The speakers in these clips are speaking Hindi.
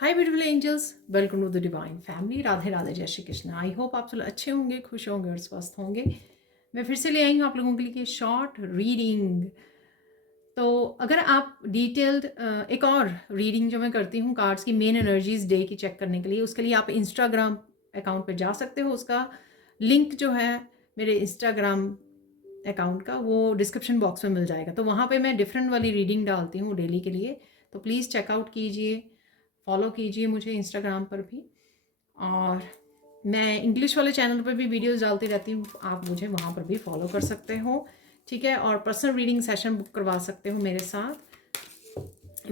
Hi beautiful angels, welcome to the divine family. Radhe Radhe, जय श्री कृष्ण। आई होप आप सब अच्छे होंगे, खुश होंगे और स्वस्थ होंगे। मैं फिर से ले आई हूँ आप लोगों के लिए शॉर्ट रीडिंग। तो अगर आप डिटेल्ड एक और रीडिंग जो मैं करती हूँ कार्ड्स की मेन एनर्जीज डे की चेक करने के लिए, उसके लिए आप इंस्टाग्राम अकाउंट पे जा सकते हो। उसका लिंक जो है मेरे इंस्टाग्राम अकाउंट का, वो डिस्क्रिप्शन बॉक्स में मिल जाएगा। तो वहाँ पे मैं डिफरेंट वाली रीडिंग डालती हूँ डेली के लिए, तो प्लीज़ चेकआउट कीजिए, फॉलो कीजिए मुझे इंस्टाग्राम पर भी। और मैं इंग्लिश वाले चैनल पर भी वीडियोस डालती रहती हूँ, आप मुझे वहाँ पर भी फॉलो कर सकते हो, ठीक है। और पर्सनल रीडिंग सेशन बुक करवा सकते हो मेरे साथ।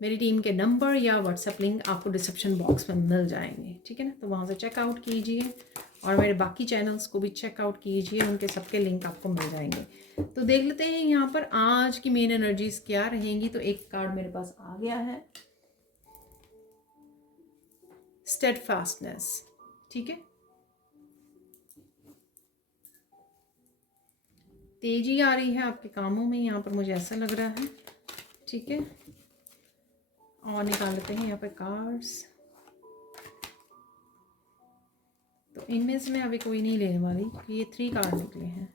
मेरी टीम के नंबर या व्हाट्सएप लिंक आपको डिस्क्रिप्शन बॉक्स में मिल जाएंगे, ठीक है ना। तो वहाँ से चेकआउट कीजिए और मेरे बाकी चैनल्स को भी चेकआउट कीजिए, उनके सबके लिंक आपको मिल जाएंगे। तो देख लेते हैं यहाँ पर आज की मेन एनर्जीज क्या रहेंगी। तो एक कार्ड मेरे पास आ गया है, स्टेडफास्टनेस, ठीक है। तेजी आ रही है आपके कामों में, यहाँ पर मुझे ऐसा लग रहा है, ठीक है। और निकाल लेते हैं यहाँ पे कार्ड्स। तो इनमें से मैं अभी कोई नहीं लेने वाली क्योंकि ये 3 कार्ड निकले हैं।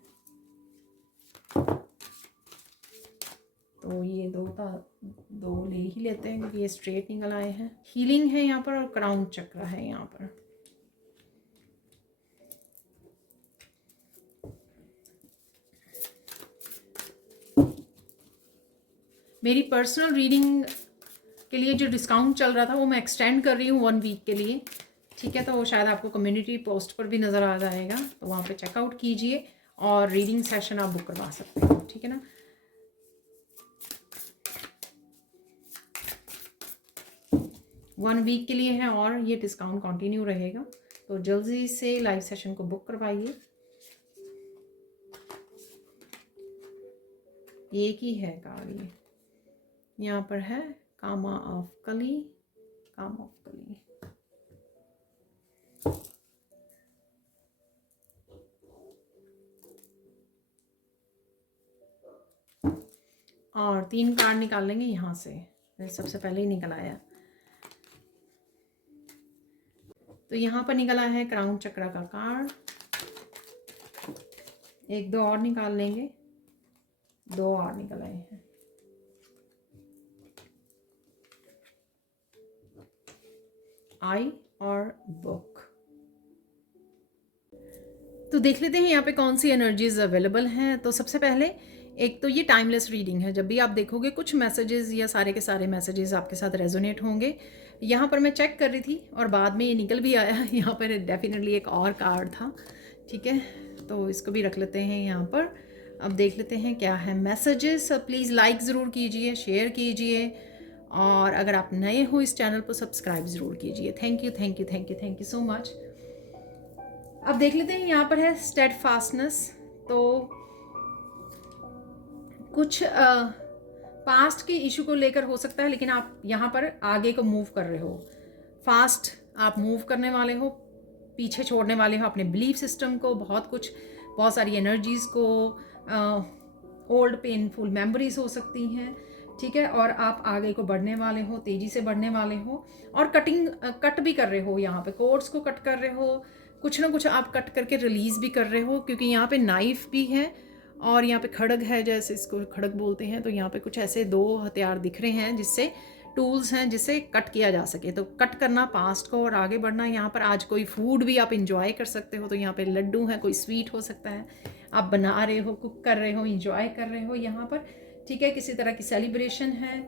तो ये दो ले ही लेते हैं क्योंकि ये स्ट्रेट निकल आए हैं। हीलिंग है यहाँ पर और क्राउन चक्र है यहाँ पर। मेरी पर्सनल रीडिंग के लिए जो डिस्काउंट चल रहा था वो मैं एक्सटेंड कर रही हूँ 1 वीक के लिए, ठीक है। तो वो शायद आपको कम्युनिटी पोस्ट पर भी नज़र आ जाएगा, तो वहाँ पे चेकआउट कीजिए और रीडिंग सेशन आप बुक करवा सकते हो, ठीक है ना। वन वीक के लिए है और ये डिस्काउंट कंटिन्यू रहेगा, तो जल्दी से लाइव सेशन को बुक करवाइए। एक ही है कार्ड, ये यहाँ पर है कामा ऑफ कली, काम ऑफ कली। और 3 कार्ड निकाल लेंगे यहाँ से, सबसे पहले ही निकल आया। तो यहाँ पर निकला है क्राउन चक्र का कार्ड। 1-2 और निकाल लेंगे, 2 और निकल आए हैं। आई और बुक। तो देख लेते हैं यहाँ पे कौन सी एनर्जीज अवेलेबल हैं। तो सबसे पहले एक तो ये टाइमलेस रीडिंग है। जब भी आप देखोगे कुछ मैसेजेस या सारे के सारे मैसेजेस आपके साथ रेजोनेट होंगे। यहाँ पर मैं चेक कर रही थी और बाद में ये निकल भी आया। यहाँ पर डेफिनेटली एक और कार्ड था, ठीक है। तो इसको भी रख लेते हैं यहाँ पर। अब देख लेते हैं क्या है मैसेजेस। प्लीज़ लाइक ज़रूर कीजिए, शेयर कीजिए, और अगर आप नए हो इस चैनल को सब्सक्राइब ज़रूर कीजिए। Thank you thank you thank you thank you so much. अब देख लेते हैं यहाँ पर है स्टेडफास्टनेस। तो कुछ पास्ट के इशू को लेकर हो सकता है, लेकिन आप यहाँ पर आगे को मूव कर रहे हो, फास्ट आप मूव करने वाले हो, पीछे छोड़ने वाले हो अपने बिलीफ सिस्टम को, बहुत सारी एनर्जीज को, ओल्ड पेनफुल मेमोरीज हो सकती हैं, ठीक है। और आप आगे को बढ़ने वाले हो, तेजी से बढ़ने वाले हो, और कट भी कर रहे हो। यहाँ पे कोर्ड्स को कट कर रहे हो, कुछ ना कुछ आप कट करके रिलीज भी कर रहे हो, क्योंकि यहाँ पे नाइफ भी है और यहाँ पे खड़ग है, जैसे इसको खड़ग बोलते हैं। तो यहाँ पे कुछ ऐसे 2 हथियार दिख रहे हैं, जिससे टूल्स हैं जिससे कट किया जा सके। तो कट करना पास्ट को और आगे बढ़ना। यहाँ पर आज कोई फूड भी आप इंजॉय कर सकते हो। तो यहाँ पे लड्डू हैं, कोई स्वीट हो सकता है, आप बना रहे हो, कुक कर रहे हो, इंजॉय कर रहे हो यहाँ पर, ठीक है। किसी तरह की सेलिब्रेशन है,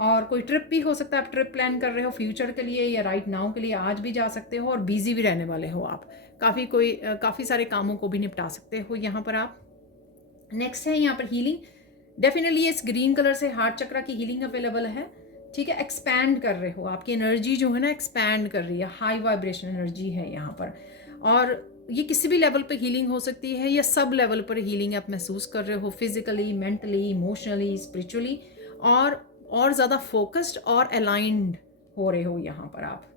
और कोई ट्रिप भी हो सकता है, आप ट्रिप प्लान कर रहे हो फ्यूचर के लिए या राइट नाउ के लिए, आज भी जा सकते हो। और बिजी भी रहने वाले हो आप, काफ़ी सारे कामों को भी निपटा सकते हो यहाँ पर आप। नेक्स्ट है यहाँ पर हीलिंग। डेफिनेटली इस ग्रीन कलर से हार्ट चक्र की हीलिंग अवेलेबल है, ठीक है। एक्सपैंड कर रहे हो, आपकी एनर्जी जो है ना एक्सपैंड कर रही है, हाई वाइब्रेशन एनर्जी है यहाँ पर। और ये किसी भी लेवल पे हीलिंग हो सकती है या सब लेवल पर हीलिंग आप महसूस कर रहे हो, फिजिकली, मेंटली, इमोशनली, स्पिरिचुअली, और ज़्यादा फोकस्ड और अलाइंड हो रहे हो यहाँ पर आप,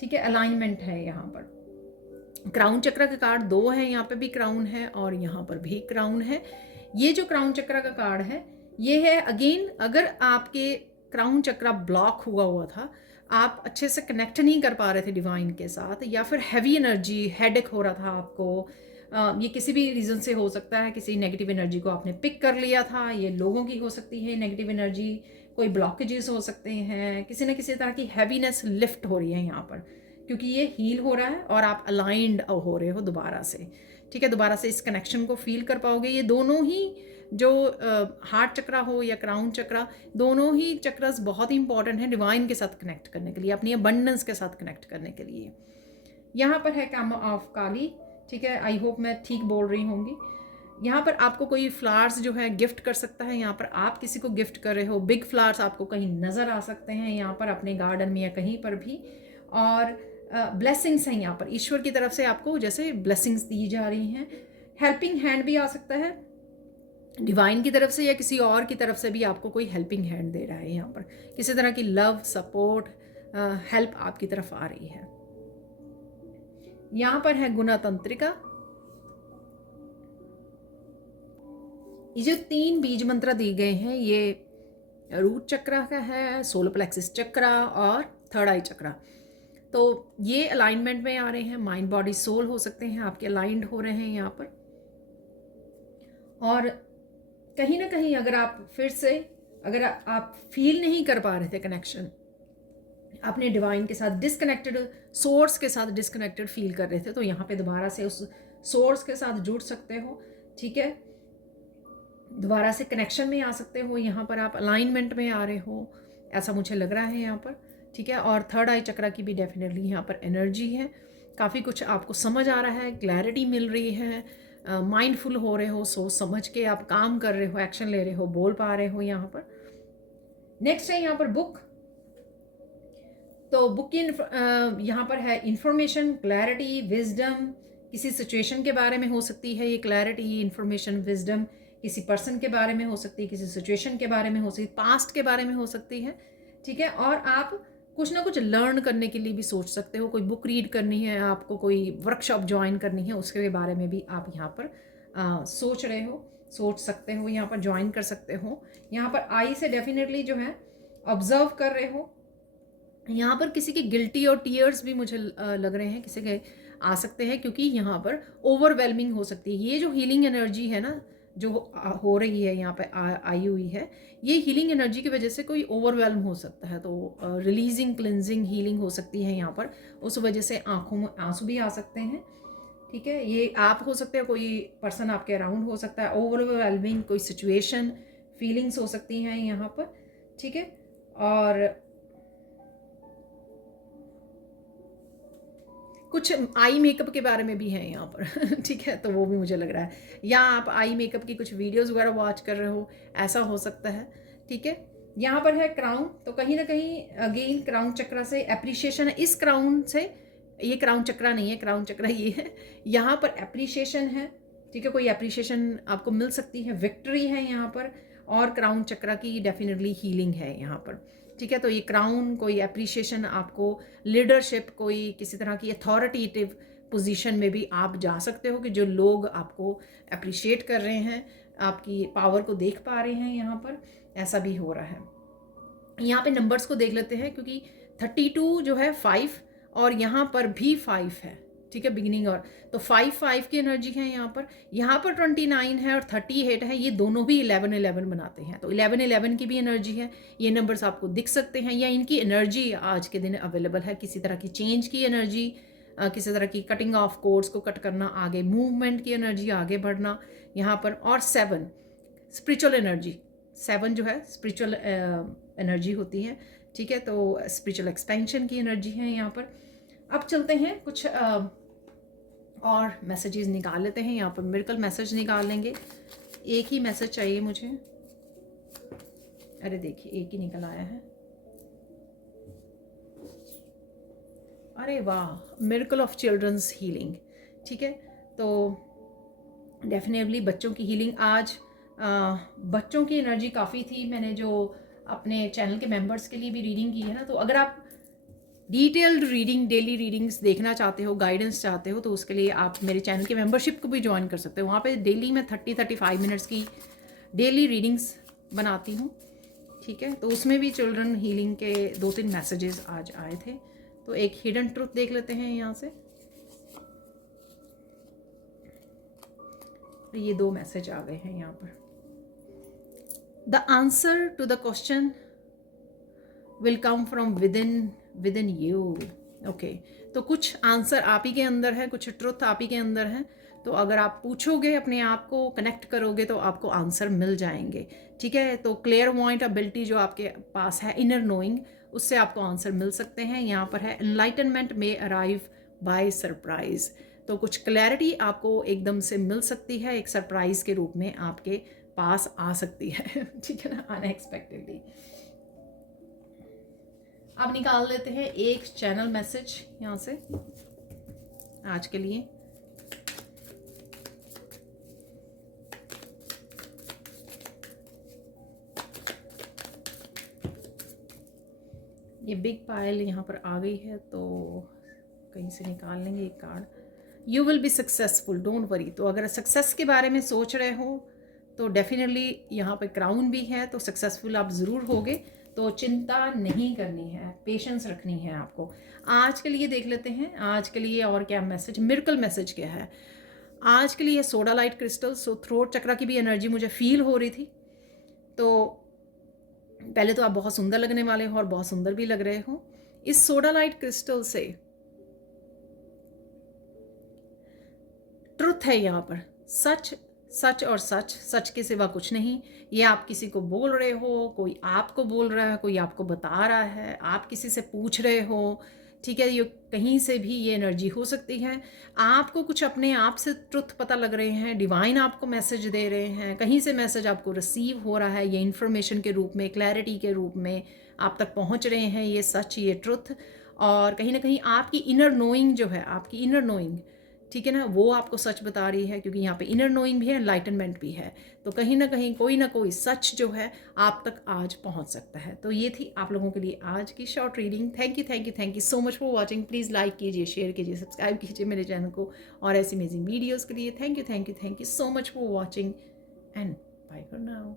ठीक है। अलाइनमेंट है यहाँ पर। क्राउन चक्र का कार्ड 2 है, यहाँ पे भी क्राउन है और यहाँ पर भी क्राउन है। ये जो क्राउन चक्र का कार्ड है, ये है अगेन, अगर आपके क्राउन चक्रा ब्लॉक हुआ था, आप अच्छे से कनेक्ट नहीं कर पा रहे थे डिवाइन के साथ, या फिर हैवी एनर्जी, हेडेक हो रहा था आपको, ये किसी भी रीज़न से हो सकता है, किसी नेगेटिव एनर्जी को आपने पिक कर लिया था, ये लोगों की हो सकती है नेगेटिव एनर्जी, कोई ब्लॉकेजेस हो सकते हैं, किसी न किसी तरह की हैवीनेस लिफ्ट हो रही है यहाँ पर, क्योंकि ये हील हो रहा है और आप अलाइंड हो रहे हो दोबारा से, ठीक है। दोबारा से इस कनेक्शन को फील कर पाओगे। ये दोनों ही जो हार्ट चक्रा हो या क्राउन चक्रा, दोनों ही चक्रस बहुत ही इंपॉर्टेंट है डिवाइन के साथ कनेक्ट करने के लिए, अपनी अबंडेंस के साथ कनेक्ट करने के लिए। यहाँ पर है काम ऑफ काली, ठीक है। आई होप मैं ठीक बोल रही होंगी। यहाँ पर आपको कोई फ्लावर्स जो है गिफ्ट कर सकता है, यहाँ पर आप किसी को गिफ्ट कर रहे हो, बिग फ्लावर्स आपको कहीं नज़र आ सकते हैं यहाँ पर अपने गार्डन में या कहीं पर भी, और ब्लेसिंग्स हैं यहाँ पर ईश्वर की तरफ से आपको जैसे ब्लेसिंग्स दी जा रही हैं। हेल्पिंग हैंड भी आ सकता है डिवाइन की तरफ से, या किसी और की तरफ से भी आपको कोई हेल्पिंग हैंड दे रहा है यहाँ पर, किसी तरह की लव, सपोर्ट, हेल्प आपकी तरफ आ रही है। यहाँ पर है गुना तंत्रिका। ये जो 3 बीज मंत्र दिए गए हैं, ये रूट चक्रा का है, सोलर प्लेक्सिस चक्रा और थर्ड आई चक्रा। तो ये अलाइनमेंट में आ रहे हैं, माइंड बॉडी सोल हो सकते हैं आपके अलाइंड हो रहे हैं यहाँ पर। और कहीं ना कहीं अगर आप फिर से अगर आप फील नहीं कर पा रहे थे कनेक्शन अपने डिवाइन के साथ, डिस्कनेक्टेड सोर्स के साथ डिस्कनेक्टेड फील कर रहे थे, तो यहाँ पे दोबारा से उस सोर्स के साथ जुड़ सकते हो, ठीक है। दोबारा से कनेक्शन में आ सकते हो, यहाँ पर आप अलाइनमेंट में आ रहे हो, ऐसा मुझे लग रहा है यहाँ पर, ठीक है। और थर्ड आई चक्रा की भी डेफिनेटली यहाँ पर एनर्जी है, काफ़ी कुछ आपको समझ आ रहा है, क्लैरिटी मिल रही है, माइंडफुल हो रहे हो, सोच समझ के आप काम कर रहे हो, एक्शन ले रहे हो, बोल पा रहे हो यहाँ पर। नेक्स्ट है यहाँ पर बुक। तो बुक की यहाँ पर है इंफॉर्मेशन, क्लैरिटी, विजडम, किसी सिचुएशन के बारे में हो सकती है ये क्लैरिटी, इंफॉर्मेशन, विजडम, किसी पर्सन के बारे में हो सकती है, किसी सिचुएशन के बारे में हो सकती है, पास्ट के बारे में हो सकती है, ठीक है। और आप कुछ ना कुछ लर्न करने के लिए भी सोच सकते हो, कोई बुक रीड करनी है आपको, कोई वर्कशॉप ज्वाइन करनी है, उसके बारे में भी आप यहाँ पर सोच रहे हो, सोच सकते हो, यहाँ पर ज्वाइन कर सकते हो। यहाँ पर आई से डेफिनेटली जो है ऑब्जर्व कर रहे हो। यहाँ पर किसी की गिल्टी और टीयर्स भी मुझे लग रहे हैं किसी के आ सकते हैं, क्योंकि यहाँ पर ओवरवेलमिंग हो सकती है। ये जो हीलिंग एनर्जी है ना जो हो रही है यहाँ पे आई हुई है, ये हीलिंग एनर्जी की वजह से कोई ओवरवेलम हो सकता है, तो रिलीजिंग, क्लिनजिंग, हीलिंग हो सकती है यहाँ पर। उस वजह से आंखों में आंसू भी आ सकते हैं, ठीक है। ये आप हो सकते हैं, कोई पर्सन आपके अराउंड हो सकता है, ओवरवेलमिंग कोई सिचुएशन, फीलिंग्स हो सकती हैं यहाँ पर, ठीक है। और कुछ आई मेकअप के बारे में भी है यहाँ पर ठीक है, तो वो भी मुझे लग रहा है, या आप आई मेकअप की कुछ वीडियोस वगैरह वॉच कर रहे हो, ऐसा हो सकता है, ठीक है। यहाँ पर है क्राउन, तो कहीं ना कहीं अगेन क्राउन चक्रा से एप्रिशिएशन है, इस क्राउन से, ये क्राउन चक्रा नहीं है, क्राउन चक्रा ये है, यहाँ पर एप्रिशिएशन है, ठीक है। कोई एप्रिशिएशन आपको मिल सकती है, विक्ट्री है यहाँ पर, और क्राउन चक्रा की डेफिनेटली हीलिंग है यहाँ पर, ठीक है। तो ये क्राउन कोई एप्रिशिएशन आपको, लीडरशिप, कोई किसी तरह की अथॉरिटेटिव पोजीशन में भी आप जा सकते हो, कि जो लोग आपको अप्रिशिएट कर रहे हैं, आपकी पावर को देख पा रहे हैं यहाँ पर, ऐसा भी हो रहा है। यहाँ पे नंबर्स को देख लेते हैं, क्योंकि 32 जो है 5 और यहाँ पर भी 5 है, ठीक है, बिगिनिंग। और तो 5 की एनर्जी है यहाँ पर 29 है और 38 है, ये दोनों भी 11 बनाते हैं, तो 11 की भी एनर्जी है। ये नंबर्स आपको दिख सकते हैं, या इनकी एनर्जी आज के दिन अवेलेबल है, किसी तरह की चेंज की एनर्जी, किसी तरह की कटिंग ऑफ कोर्स को कट करना, आगे मूवमेंट की एनर्जी, आगे बढ़ना यहाँ पर। और 7 स्पिरिचुअल एनर्जी, 7 जो है स्पिरिचुअल एनर्जी होती है, ठीक है। तो स्पिरिचुअल एक्सपेंशन की एनर्जी है यहाँ पर। अब चलते हैं कुछ और मैसेजेस निकाल लेते हैं, यहाँ पर मिरेकल मैसेज निकाल लेंगे। एक ही मैसेज चाहिए मुझे, अरे देखिए एक ही निकल आया है, अरे वाह, मिरेकल ऑफ चिल्ड्रंस हीलिंग, ठीक है। तो डेफिनेटली बच्चों की हीलिंग आज, बच्चों की एनर्जी काफ़ी थी। मैंने जो अपने चैनल के मेंबर्स के लिए भी रीडिंग की है ना, तो अगर आप डिटेल्ड रीडिंग, डेली रीडिंग्स देखना चाहते हो, गाइडेंस चाहते हो, तो उसके लिए आप मेरे चैनल के मेंबरशिप को भी ज्वाइन कर सकते हो। वहाँ पे डेली मैं 30-35 मिनट्स की डेली रीडिंग्स बनाती हूँ, ठीक है, तो उसमें भी चिल्ड्रन हीलिंग के 2-3 मैसेजेस आज आए थे। तो एक हिडन ट्रुथ देख लेते हैं यहाँ से। ये 2 मैसेज आ गए हैं यहाँ पर। The answer to the question will come from within you. Okay, तो कुछ आंसर आप ही के अंदर है, कुछ ट्रुथ आप ही के अंदर है। तो अगर आप पूछोगे, अपने आप को कनेक्ट करोगे, तो आपको आंसर मिल जाएंगे। ठीक है, तो क्लियर पॉइंट एबिलिटी जो आपके पास है, इनर नोइंग, उससे आपको आंसर मिल सकते हैं। यहाँ पर है एनलाइटनमेंट में अराइव बाय सरप्राइज। तो कुछ क्लैरिटी आपको एकदम से मिल सकती है, एक सरप्राइज के रूप में आपके पास आ सकती है। ठीक है ना, अनएक्सपेक्टेडली। अब निकाल लेते हैं एक चैनल मैसेज यहाँ से आज के लिए। ये बिग पाइल यहाँ पर आ गई है, तो कहीं से निकाल लेंगे एक card. You will be successful, don't worry. तो अगर सक्सेस के बारे में सोच रहे हो तो डेफिनेटली यहाँ पे क्राउन भी है, तो सक्सेसफुल आप ज़रूर होगे। तो चिंता नहीं करनी है, पेशेंस रखनी है आपको। आज के लिए देख लेते हैं आज के लिए और क्या मैसेज, मिरेकल मैसेज क्या है आज के लिए। सोडा लाइट क्रिस्टल, सो थ्रोट चक्रा की भी एनर्जी मुझे फील हो रही थी। तो पहले तो आप बहुत सुंदर लगने वाले हो और बहुत सुंदर भी लग रहे हो। इस सोडा लाइट क्रिस्टल से ट्रुथ है यहाँ पर, सच सच और सच, सच के सिवा कुछ नहीं। ये आप किसी को बोल रहे हो, कोई आपको बोल रहा है, कोई आपको बता रहा है, आप किसी से पूछ रहे हो। ठीक है, ये कहीं से भी ये एनर्जी हो सकती है। आपको कुछ अपने आप से ट्रुथ पता लग रहे हैं, डिवाइन आपको मैसेज दे रहे हैं, कहीं से मैसेज आपको रिसीव हो रहा है, ये इन्फॉर्मेशन के रूप में, क्लैरिटी के रूप में आप तक पहुंच रहे हैं ये सच, ये ट्रुथ। और कहीं ना कहीं आपकी इनर नोइंग जो है, आपकी इनर नोइंग, ठीक है ना, वो आपको सच बता रही है, क्योंकि यहाँ पे इनर नोइंग भी है, एनलाइटनमेंट भी है। तो कहीं ना कहीं कोई ना कोई सच जो है आप तक आज पहुँच सकता है। तो ये थी आप लोगों के लिए आज की short reading. Thank you so much for watching. Please like कीजिए, शेयर कीजिए, सब्सक्राइब कीजिए मेरे चैनल को और ऐसी अमेजिंग वीडियोज़ के लिए। Thank you so much for watching and bye for now.